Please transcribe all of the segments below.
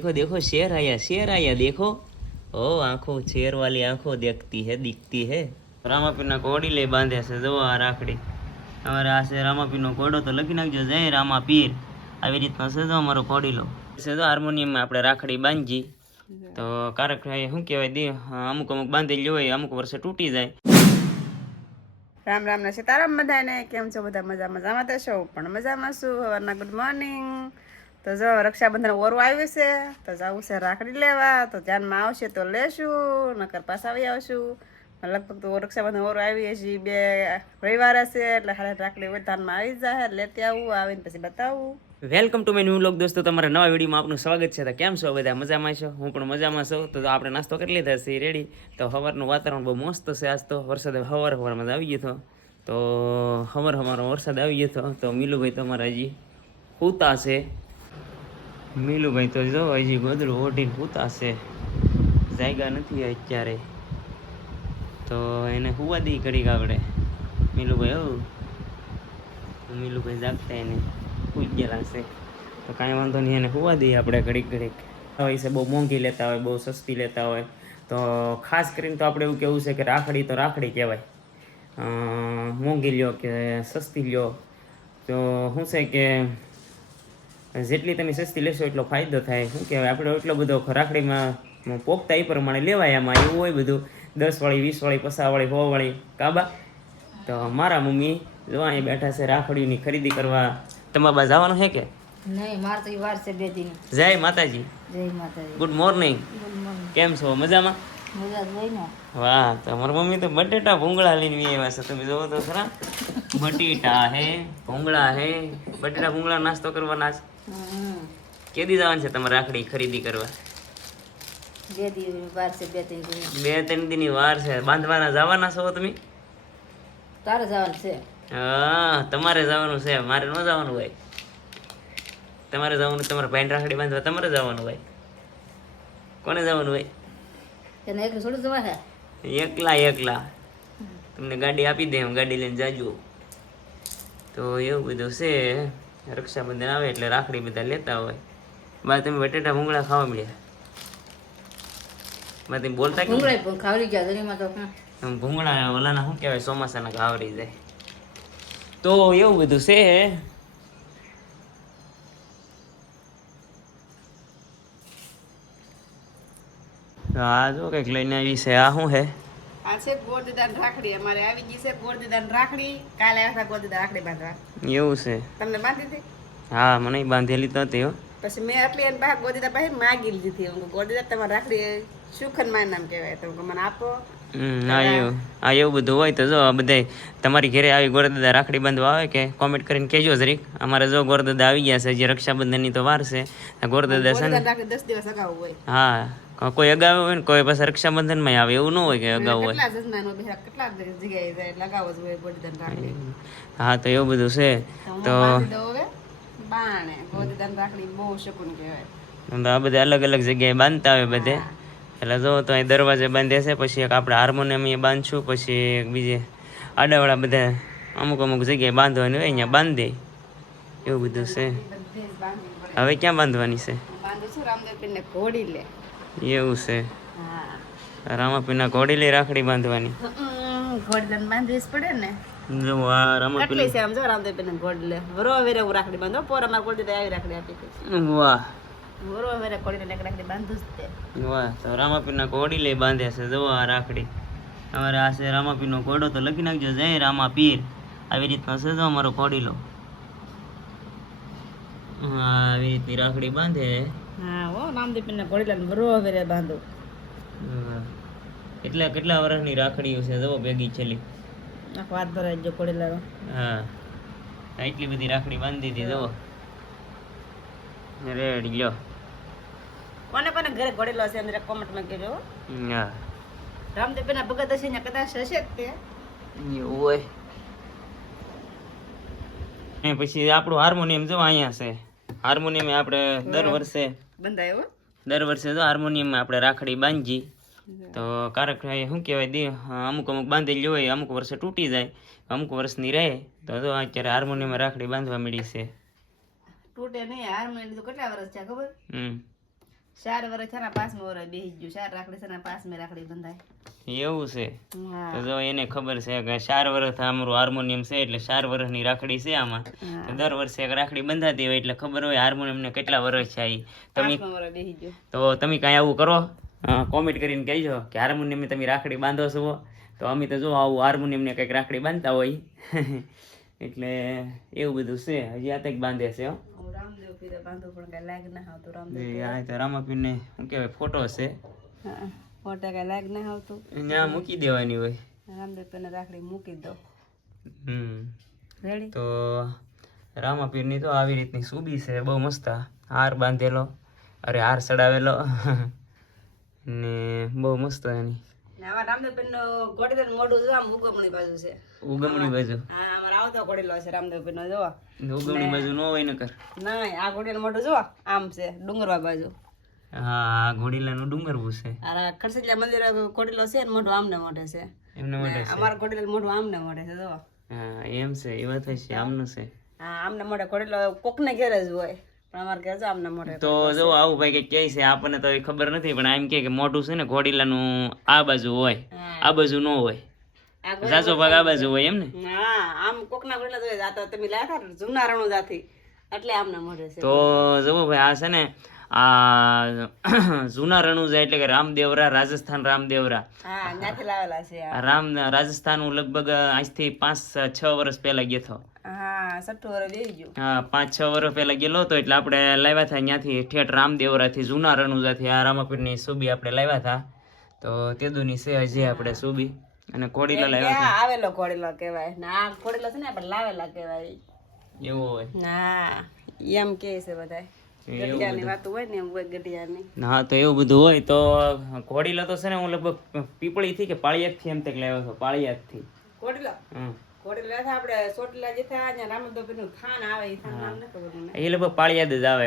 देखो देखो शेर आया देखो। ओ आंखों शेर वाली आंखों देखती है दिखती है। रामापीर कोड़ी ले बांधे से जो आ राखड़ी અમારે આ છે રામાપીરનો ઘોડો તો લખી નાખજો જય રામાપીર આવી રીતનો છે જો અમારો કોડીલો છે જો હાર્મોનિયમમાં આપણે રાખડી બાંધજી તો કારક શું કહેવાય દે અમુક અમુક બાંધેલી હોય અમુક વર્ષે તૂટી જાય. રામ રામ ને સીતારામ બધાને. કેમ છો બધા? મજામાં તો છો પણ મજામાં છું. સવારના ગુડ મોર્નિંગ. તો જો રક્ષાબંધન ઓરું આવ્યું છે તો જવું છે રાખડી લેવા. તો ધ્યાનમાં આવશે તો લેશું નકર પાછા આવી આવશું. લગભગ તો રક્ષાબંધન ઓરું આવી છે 2 રવિવાર હશે એટલે હારે રાખડી ધ્યાનમાં આવી જાય લેતી આવું આવીને પછી બતાવું. Welcome to my new vlog દોસ્તો, તમારા નવા વિડીયોમાં આપનું સ્વાગત છે. તો કેમ છો બધા? મજામાં છો? હું પણ મજામાં છું. તો આપણે નાસ્તો કરી લીધા છે રેડી. તો સવારનું વાતાવરણ બહુ મસ્ત છે. આજ તો વરસાદ સવારમાં જ આવી ગયો હતો. તો સવારમાં વરસાદ આવી ગયો હતો. તો મીલુભાઈ તો અમારા હજી સૂતા છે. મીલુભાઈ તો જો હજી ગોદડું ઓઢીને સૂતા છે, જાગ્યા નથી અત્યારે. તો એને સુવા દી ઘડીક આપણે મીલુભાઈ. મીલુભાઈ જાગતા એને પૂજ ગયેલા છે તો કાંઈ વાંધો નહીં, એને સુવા દઈએ આપણે ઘડીક ઘડીક. હોય છે બહુ મોંઘી લેતા હોય, બહુ સસ્તી લેતા હોય. તો ખાસ કરીને તો આપણે એવું કહેવું છે કે રાખડી તો રાખડી કહેવાય. મોંઘી લ્યો કે સસ્તી લ્યો તો શું છે કે જેટલી તમે સસ્તી લેશો એટલો ફાયદો થાય. શું કહેવાય આપણે એટલો બધો રાખડીમાં પોખતા એ પ્રમાણે લેવાય. આમાં એવું હોય બધું 10 વાળી 20 વાળી 50 વાળી 100 વાળી કાબા. તો મારા મમ્મી જો અહીં બેઠા છે રાખડીની ખરીદી કરવા. તમારા બા જવાનું છે કે નહીં? મારે તો વાર છે 2 દિન. જય માતાજી. જય માતાજી. Good morning. કેમ છો? મજામાં? મજા જ હોય ને. વાહ, તો મારી મમ્મી તો બટેટા ભૂંગળા લઈને આવ્યા છે. તમે જોવો તો ખરા, બટેટા હે ભૂંગળા હે. બટેટા ભૂંગળા નાસ્તો કરવાના છે. કેદી જવાનું છે તમારે રાખડી ખરીદી કરવા? 2 દિન વાર છે. 2-3 દિનની વાર છે. બાંધવાના જવાના છો તમે? તારે જવાનું છે? હા, તમારે જવાનું છે, મારે ન જવાનું હોય. તમારે જવાનું, તમારા ભાઈને રાખડી બાંધવા તમારે જવાનું હોય. કોને જવાનું હોય? એને એકલું થોડું જવા છે? એકલા તમને ગાડી આપી દે, હું ગાડી લઈને જાજો. તો એવું બધું છે. રક્ષાબંધન આવે એટલે રાખડી બધા લેતા હોય. બા તમે બટેટા ભૂંગળા ખાવા મળ્યા? બા તમે બોલતા કે ખાવડી ગયા જરીમાં તો ભૂંગળા ઓલાના શું કહેવાય, ચોમાસાના ઘાવરી જાય. તો એવું બધું છે. આ જો કંઈક લઈને આવી છે. આ શું છે? આ છે ગોરદાદાની રાખડી. અમારે આવી ગઈ છે ગોરદાદાની રાખડી. કાલે આવ્યા હતા ગોરદાદા રાખડી બાંધવા. એવું છે? તમને બાંધી હતી? હા, મને બાંધેલી તો હતી હો. પછી મેં આટલી એને બહાર ગોરદાદા પાસે માગી લીધી હતી. હું ગોરદાદા તમારી રાખડી સુખન મારું નામ કહેવાય તો મને આપો. હા એવું બધું હોય તો જો બધા તમારી ઘરે આવી ગોરદાદા રાખડી બાંધવા આવે કે કોમેન્ટ કરીને કહેજો જરીક. અમારે જો ગોરદાદા આવી ગયા છે, જે રક્ષાબંધનની તો વાર છે. ગોરદાદા છે ને 10 દિવસ અગાઉ હોય. હા, કોઈ અગાઉ હોય ને કોઈ પછી રક્ષાબંધનમાં આવે. એવું ન હોય કે અગાઉ હોય. કેટલા જગ્યાએ જાય લગાવ જ હોય ગોરદાદાની રાખડી. હા, તો એવું બધું છે. તો બાણે ગોરદાદાની રાખડી બહુ શકૂન કહેવાય. આ બધા અલગ અલગ જગ્યાએ બાંધતા હોય બધે. એટલે જો તો અહીં દરવાજે બાંધે છે. પછી એક આપણે હાર્મોનિયમ અહીંયા બાંધશું. પછી બીજે આડાવાળા બધા અમુક અમુક જગ્યાએ બાંધવાની હોય અહીંયા બાંધી દે. એવું બધું છે. હવે ક્યાં બાંધવાની છે? રામદેવપીરને ઘોડી લે. એવું છે? રામાપીરના ઘોડી લે રાખડી બાંધવાની. ઘોડી બાંધવી જ પડે ને. જો આ રામાપીર છે આમ જો રામદેવપીરને ઘોડી લે. વરો વેરે રાખડી બાંધો. પોર અમાર ઘોડી આવી રાખડી આપી છે. વાહ, વરો વેરે ઘોડીને રાખડી બાંધું જ તે. વાહ, તો રામાપીરના ઘોડી લઈ બાંધે છે. જો આ રાખડી અમારે આ છે રામાપીરનો ઘોડો તો લખી નાખજો જય રામાપીર આવી રીતનો છે. જો અમારો ઘોડીલો આવી રીતની રાખડી બાંધે. હા હો, રામદેવપીરને ઘોડીલાને વરો વેરે બાંધો. કેટલા વર્ષની રાખડીઓ છે જો ભેગી છેલ્લી. વાત ભરાઈ જો ઘોડીલાનો. હા, એટલી બધી રાખડી બાંધી દીધી. જો રેડી લ્યો. કોને કોને ઘરે ઘોડેલો છે અંદર કોમેન્ટમાં કહેજો. હા, રામદેવપીરના ભગત હશે ને કદાચ હશે જ તે. એવું હોય. પછી આપણું હાર્મોનિયમ જો અહીંયા છે. હાર્મોનિયમ આપણે દર વર્ષે જો હાર્મોનિયમ આપણે રાખડી બાંધજી. તો કારક શું કહેવાય દે અમુક અમુક બાંધેલી હોય, અમુક વર્ષે તૂટી જાય, અમુક વર્ષની રહે. તો જો અત્યારે હાર્મોનિયમમાં રાખડી બાંધવા મળી છે. તૂટે નહીં હાર્મોનિયમ તો કેટલા વર્ષ છે ખબર? 4 વર્ષ છે ને 5મું વર્ષ બેસી ગયું 4 રાખડી છે ને 5મી રાખડી બંધાય એવું છે હા તો જો એને ખબર છે કે 4 વર્ષ અમારું હાર્મોનિયમ છે એટલે 4 વર્ષની રાખડી છે આમાં તો દર વર્ષે એક રાખડી બંધાતી હોય એટલે ખબર હોય હાર્મોનિયમ ને કેટલા વર્ષ છે ઈ. તમે 5મું વર્ષ બેસી ગયું તો તમે કાંઈ આવું કરો કોમેન્ટ કરીને કહેજો કે હાર્મોનિયમ તમે રાખડી બાંધો છો તો અમે તો જો આવું હાર્મોનિયમ ને કંઈક રાખડી બાંધતા હોય એટલે એવું બધું છે હજી આ તક બાંધે છે હો. હું રામદેવ પીરે બાંધું પણ કઈ લાગ ના આવતું રામદેવ આ તો રામાપીરને શું કહેવાય ફોટો છે હા ફોટા કઈ લાગ ના આવતું ત્યાં મૂકી દેવાની હોય. રામદેવ પીરને રાખડી મૂકી દો હમ રેડી તો રામાપીરની તો આવી રીતની સૂબી છે બહુ મસ્ત હાર બાંધેલો અરે હાર ચડાવેલો ને બહુ મસ્ત એની ને આમાં રામદેવ પીરનો ગોળીદાર મોઢું જો આમ ઉગમણી બાજુ છે ઉગમણી બાજુ હા અમારે આવતો ગોળીલો છે રામદેવ પીરનો જો ઉગમણી બાજુ ન હોય નકર નહીં આ ગોળીનું મોઢું જો આમ છે ડુંગરવા બાજુ હા આ ઘોડીલાનું ડુંગરવું છે આ ખરસલિયા મંદિર ગોળીલો છે ને મોઢું આમને મોઢે છે એમને માટે છે અમારા ગોળીલાનું મોઢું આમને મોઢે છે જો હા એમ છે એ વાત છે આમનું છે હા આમને મોઢે ગોળીલો કોકને ઘેર જ હોય પણ અમારે ઘેર જો આમને મોઢે તો જો આવું ભાઈ કે કહે છે આપણને તો એ ખબર નથી પણ એમ કે મોઢું છે ને ઘોડીલાનું આ બાજુ હોય આ બાજુ ન હોય આ સાચો ભાગ આ બાજુ હોય એમ ને હા આમ કોકના ગોળીલા જોઈએ આ તો તમે લાયા હતા જૂના રણું જાથી એટલે આમને મોઢે છે તો જુઓ ભાઈ આ છે ને આ જૂના રણુજા એટલે કે રામદેવરા રાજસ્થાન રામદેવરા હા ત્યાંથી લાવેલા છે આ. રાજસ્થાન હું લગભગ આજથી 5-6 વર્ષ પહેલા ગયો હતો હા 6 વર્ષ બેસી ગયું હા 5-6 વર્ષ પહેલા ગયેલો હતો એટલે આપણે લાવ્યા હતા ત્યાંથી ઠેઠ રામદેવરાથી જૂના રણુજાથી આ રામાપીરની સુબી આપણે લાવ્યા હતા તો તેદુની છે હજી આપણે સુબી અને કોડીલા લાવ્યા ક્યાં આવેલો ઘોડીલો કહેવાય ને આ ઘોડીલો છે ને આપણે લાવેલા કહેવાય હતા એવું હોય હા એમ કે છે બધાય ગઢિયાની વાતું હોય ને એમ હોય ગઢિયાની હા તો એવું બધું હોય તો ઘોડીલા તો છે ને હું લગભગ પીપળીથી કે પાળિયાદથી એમ તક લાવ્યો હતો પાળિયાદથી ઘોડીલો હમ ઘોડીલો છે આપણે ચોટીલા જે થાય ત્યાં રામદેવપીરનું થાન આવે એ થાન નામ નથી ખબર મને એ લગભગ પાળિયાદ જ આવે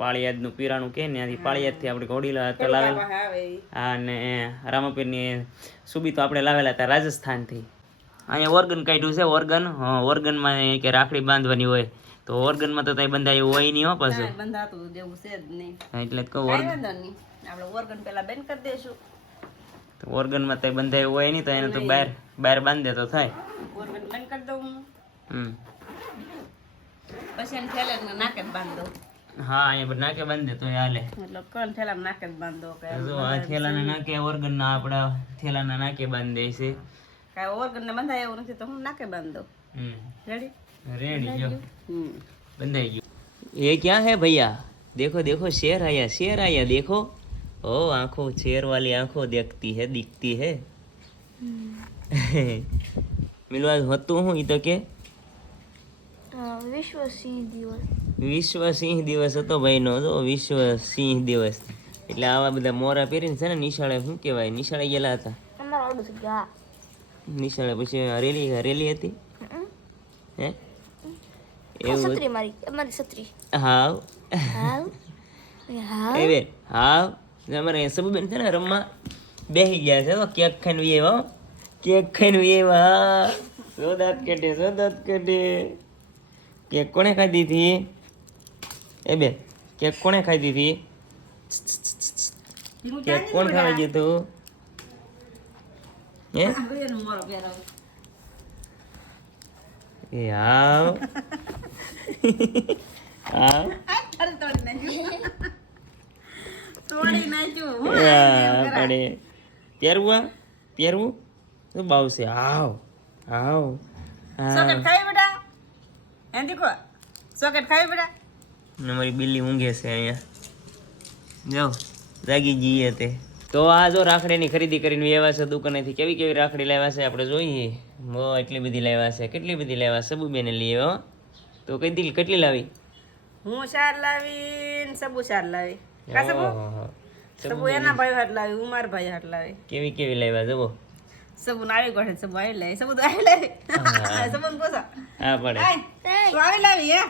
પાળિયાદનું પીરાણું કે ને ત્યાંથી પાળિયાદથી આપણે ઘોડીલા તો લાવેલા પાસે આવે ઈ. હા ને રામાપીરની સુબી તો આપણે લાવેલા હતા રાજસ્થાનથી અહીંયા ઓર્ગન કાઢ્યું છે ઓર્ગન ઓર્ગનમાં કે રાખડી બાંધવાની હોય તો ઓર્ગનમાં તો કઈ બંધાય એવું હોય નહીં હો પાછું કાંઈ બંધાતું જેવું છે જ નહીં એટલે જ કહું કાંઈ વાંધો નહીં આપણે ઓર્ગન પેલા બંધ કરી દઈશું ઓર્ગનમાં તો બંધાય એવું હોય નહીં તો એને તો બહાર બાંધે તો થાય ઓર્ગન બંધ કરી દઉં હું. હમ પછી એને થેલાને નાકે જ બાંધ દઉં હા અહીંયા નાકે બાંધે તો હાલે એટલે કોણ થેલામાં નાકે જ બાંધ દઉં કે જો આ થેલાના નાકે ઓર્ગનના આપણા થેલાના નાકે બાંધી દે છે કાંઈ ઓર્ગનને બંધાય એવું નથી તો હું નાકે બાંધ દઉં રેડી રેડી જો હમ બંધાઈ ગયું ये क्या है भैया देखो देखो शेर आया देखो ओ आंखों शेर वाली आंखों देखती है दिखती है मिलवा होતું હું ઈ તો કે વિશ્વ સિંહ દિવસ હતો ભાઈનો જો વિશ્વ સિંહ દિવસ એટલે આવા બધા મોરા પહેરીને છે ને નિશાળે શું કહેવાય નિશાળે ગયેલા હતા નિશાળે પછી હરેલી હતી હે એવું હાવ એ બેન હાવ અમારે સબુબેન છે ને રમવા બેસી ગયા છે કેક ખાઈને એવા કેક ખાઈને એવા સોદાત કાઢે કેક કોણે ખાધી હતી એ બેન કેક કોણે ખાધી હતી કેક કોણ ખાવા ગયું હતું હે મોરો પહેરાવો એ હાવ હાવ અરે તોડી નાખ્યું પડે પહેરવું શું બાવશે હાવ હાવ સોકેટ ખાવી બેટા હે દીકો સોકેટ ખાવી બેટા અમારી બિલ્લી ઊંઘે છે અહીંયા જાઓ જાગી જઈએ તે તો આ જો રાખડીની ખરીદી કરીને લેવા છે દુકાનેથી કેવી કેવી રાખડી લાવ્યા છે આપણે જોઈએ એટલી બધી લાવ્યા છે કેટલી બધી લાવ્યા સબુબેને લઈ હો તો કઈ કેટલી લાવી હું 4 લાવી ને સબુ 4 લાવી કા સબુ એના ભાઈ હાથ લાવી હું મારા ભાઈ હાથ લાવી કેવી કેવી લાવ્યા જવો સબુ નાવી ગોઠે સબુ આવી લાવી સબુ તો આવી લાવી સબુ ને પૂછો હા પડે તો આવી લાવી હે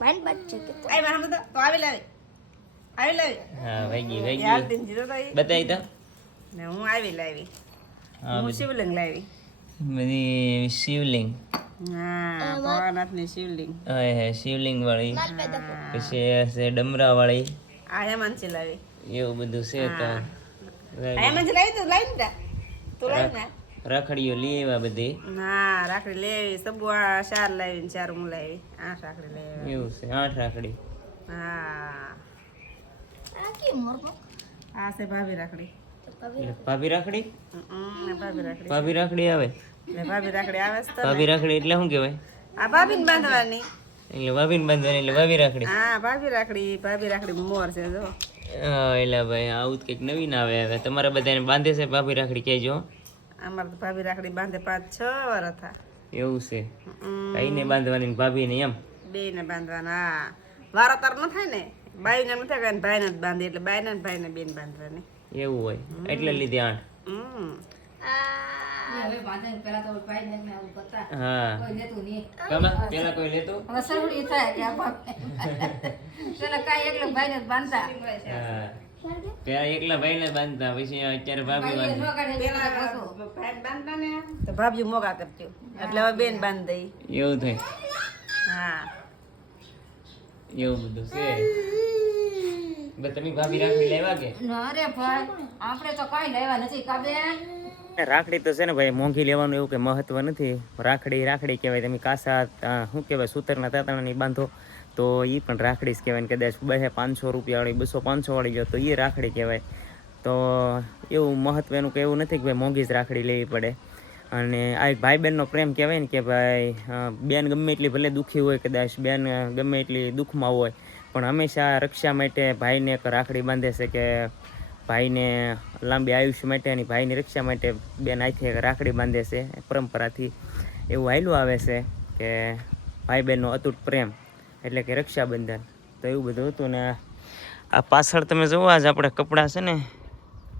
વાઈન બચ્ચે કે આઈ મારા મત તો આવી લાવી હા ભાઈ યાર દિન જીતો તો બતાવી તો ને હું આવી લાવી હું શિવલિંગ લાવી બધી શિવલિંગ હા ભોળાનાથની શિવલિંગ શિવલિંગ વાળી પછી છે ડમરા વાળી આ હેમાંશી લાવી એવું બધું છે તો હેમાંશી લાવી તું લાવી ને તું લાવી ને રાખડીઓ લઈ આવ્યા બધી ના રાખડી લેવી સબુ આ 4 લાવી ને 4 હું લાવી 8 રાખડી લેવી એવું છે 8 રાખડી હા આ છે ભાભી રાખડી એટલે ભાભી રાખડી ભાભી રાખડી ભાભી રાખડી આવે એટલે ભાભી રાખડી આવે છે તો ભાભી રાખડી એટલે શું કહેવાય આ ભાભીને બાંધવાની એટલે ભાભીને બાંધવાની એટલે ભાભી રાખડી હા ભાભી રાખડી મોર છે જો એટલે ભાઈ આવું જ કંઈક નવીન આવે હવે તમારા બધાને બાંધે છે ભાભી રાખડી કહેજો અમારે તો ભાભી રાખડી બાંધે 5-6 વર્ષ થા એવું છે કઈને બાંધવાની ને ભાભીને એમ બે ને બાંધવાના હા વારો તાર ન થાય ને બાઈને ન થાય ને ભાઈને જ બાંધે એટલે બાઈને ને ભાઈને બેન બાંધવાની એવું હોય એટલે લીધે 8 હા પેલા કોઈ લેતું હા પેલા એકલા ભાઈને બાંધતા પછી અત્યારે ભાભી બાંધે તો ભાભી મોગા કરજો એટલે હવે બેન બાંધ દઈ એવું થાય હા એવું બધું છે તમે ભાભી રાખડી લેવા કે અરે ભાઈ આપણે તો કઈ લેવા નથી કાબે રાખડી તો છે ને ભાઈ મોંઘી લેવાનું એવું કે મહત્વ નથી રાખડી કહેવાય તમે કાસા શું કહેવાય સૂતરના તાતણાની બાંધો તો એ પણ રાખડી જ કહેવાય ને કદાચ 500 રૂપિયા વાળી 200-500 વાળી જો તો એ રાખડી કહેવાય તો એવું મહત્વ એનું કે એવું નથી કે ભાઈ મોંઘી જ રાખડી લેવી પડે અને આ એક ભાઈ બહેનનો પ્રેમ કહેવાય ને કે ભાઈ બેન ગમે એટલી ભલે દુઃખી હોય કદાચ બેન ગમે એટલી દુઃખમાં હોય પણ હંમેશા રક્ષા માટે ભાઈને એક રાખડી બાંધે છે કે ભાઈને લાંબી આયુષ્ય માટે અને ભાઈની રક્ષા માટે બેન આથી રાખડી બાંધે છે પરંપરાથી એવું હાલ્યું આવે છે કે ભાઈ બહેનનો અતૂટ પ્રેમ એટલે કે રક્ષાબંધન તો એવું બધું હતું ને આ પાછળ તમે જુઓ આજ આપણે કપડાં છે ને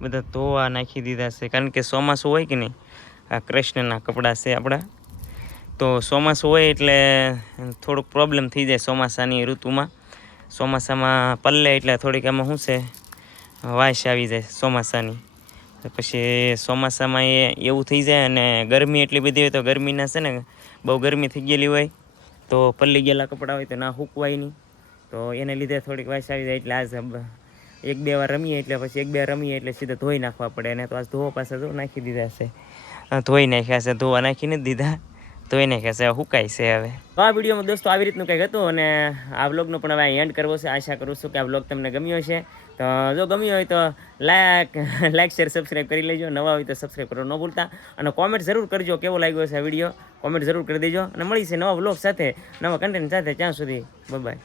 બધા ધોવા નાખી દીધા છે કારણ કે ચોમાસું હોય કે નહીં આ કૃષ્ણના કપડાં છે આપણા તો ચોમાસું હોય એટલે થોડુંક પ્રોબ્લેમ થઈ જાય ચોમાસાની ઋતુમાં ચોમાસામાં પલ્લે એટલે થોડીક આમાં શું છે વાસ આવી જાય ચોમાસાની પછી ચોમાસામાં એવું થઈ જાય અને ગરમી એટલી બધી હોય તો ગરમીના છે ને બહુ ગરમી થઈ ગયેલી હોય તો પલ્લી ગયેલા કપડાં હોય તો ના સૂકવાય નહીં તો એને લીધે થોડીક વાસ આવી જાય એટલે આજ 1-2 વાર રમીએ એટલે પછી 1-2 રમીએ એટલે સીધા ધોઈ નાખવા પડે અને તો આજ ધોવા પાસે તો નાખી દીધા છે ધોઈ નાખ્યા છે ધોવા નાખી નથી દીધા ધોઈ નાખ્યા છે હુકાય છે હવે તો આ વિડીયોમાં દોસ્તો આવી રીતનું કંઈક હતું અને આ વ્લોગનો પણ હવે એન્ડ કરવો છે આશા કરું છું કે આ વ્લોગ તમને ગમ્યો છે તો જો ગમ્યો હોય તો લાઈક શેર સબસ્ક્રાઈબ કરી લેજો નવા હોય તો સબસ્ક્રાઈબ કરવાનું ન ભૂલતા અને કોમેન્ટ જરૂર કરજો કેવો લાગ્યો છે આ વિડીયો કોમેન્ટ જરૂર કરી દેજો અને મળી છે નવા વ્લોગ સાથે નવા કન્ટેન્ટ સાથે ત્યાં સુધી બાય.